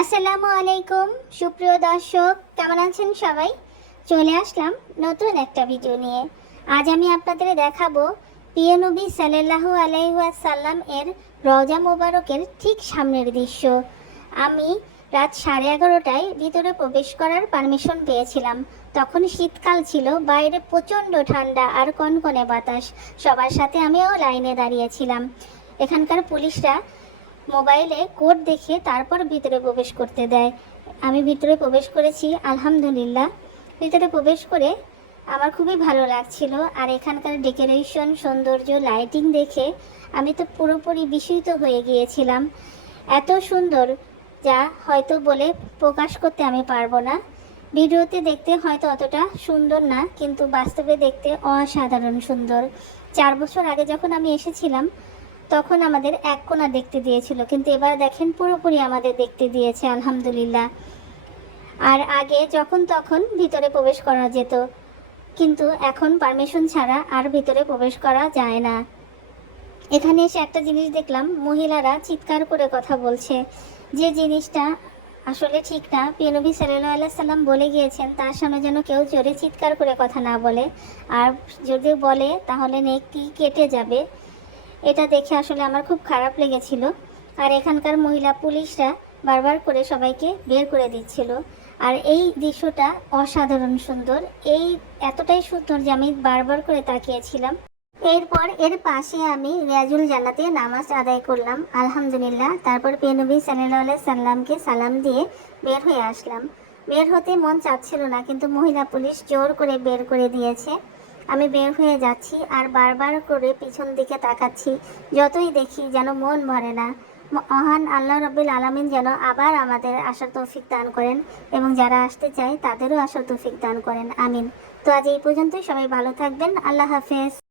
আসসালামু আলাইকুম, সুপ্রিয় দর্শক, কেমন আছেন সবাই? চলে আসলাম নতুন একটা ভিডিও নিয়ে। আজ আমি আপনাদের দেখাবো প্রিয় নবী সাল্লাল্লাহু আলাইসাল্লাম এর রজা মোবারকের ঠিক সামনের দৃশ্য। আমি রাত সাড়ে এগারোটায় ভিতরে প্রবেশ করার পারমিশন পেয়েছিলাম। তখন শীতকাল ছিল, বাইরে প্রচণ্ড ঠান্ডা আর কনকনে বাতাস। সবার সাথে আমিও লাইনে দাঁড়িয়েছিলাম। এখানকার পুলিশরা মোবাইলে কোড দেখে তারপর ভিতরে প্রবেশ করতে দেয়। আমি ভিতরে প্রবেশ করেছি, আলহামদুলিল্লাহ। ভিতরে প্রবেশ করে আমার খুবই ভালো লাগছিল আর এখানকার ডেকোরেশন, সৌন্দর্য, লাইটিং দেখে আমি তো পুরোপুরি বিস্মিত হয়ে গিয়েছিলাম। এত সুন্দর, যা হয়তো বলে প্রকাশ করতে আমি পারব না। ভিডিওতে দেখতে হয়তো অতটা সুন্দর না, কিন্তু বাস্তবে দেখতে অসাধারণ সুন্দর। চার বছর আগে যখন আমি এসেছিলাম তখন আমাদের এক কোণা দেখতে দিয়েছিল, কিন্তু এবার দেখেন পুরোপুরি আমাদের দেখতে দিয়েছে, আলহামদুলিল্লাহ। আর আগে যখন তখন ভিতরে প্রবেশ করা যেত, কিন্তু এখন পারমিশন ছাড়া আর ভিতরে প্রবেশ করা যায় না। এখানে এসে একটা জিনিস দেখলাম, মহিলারা চিৎকার করে কথা বলছে, যে জিনিসটা আসলে ঠিক না পিনবী সাল্লাহ সাল্লাম বলে গিয়েছেন, তার সামনে যেন কেউ জোরে চিৎকার করে কথা না বলে, আর যদি বলে তাহলে নেকি কেটে যাবে? এটা দেখে আসলে আমার খুব খারাপ লেগেছিল। আর এখানকার মহিলা পুলিশরা বারবার করে সবাইকে বের করে দিচ্ছিল। আর এই দৃশ্যটা অসাধারণ সুন্দর। এই এতটাই সুন্দর যে আমি বারবার করে তাকিয়েছিলাম। এরপর এর পাশে আমি রিয়াজুল জান্নাতে নামাজ আদায় করলাম। আলহামদুলিল্লাহ। তারপর পেনবী সাল্লাহ সাল্লামকে সালাম দিয়ে বের হয়ে আসলাম। বের হতে মন চাচ্ছিল না, কিন্তু মহিলা পুলিশ জোর করে বের করে দিয়েছে। আমি বের হয়ে যাচ্ছি আর বারবার করে পিছন দিকে তাকাচ্ছি, যতই দেখি যেন মন ভরে না। মহান আল্লাহ রব্বুল আলমিন যেন আবার আমাদের আসার তৌফিক দান করেন এবং যারা আসতে চায় তাদেরও আসার তৌফিক দান করেন। আমিন। তো আজ এই পর্যন্তই। সবাই ভালো থাকবেন। আল্লাহ হাফেজ।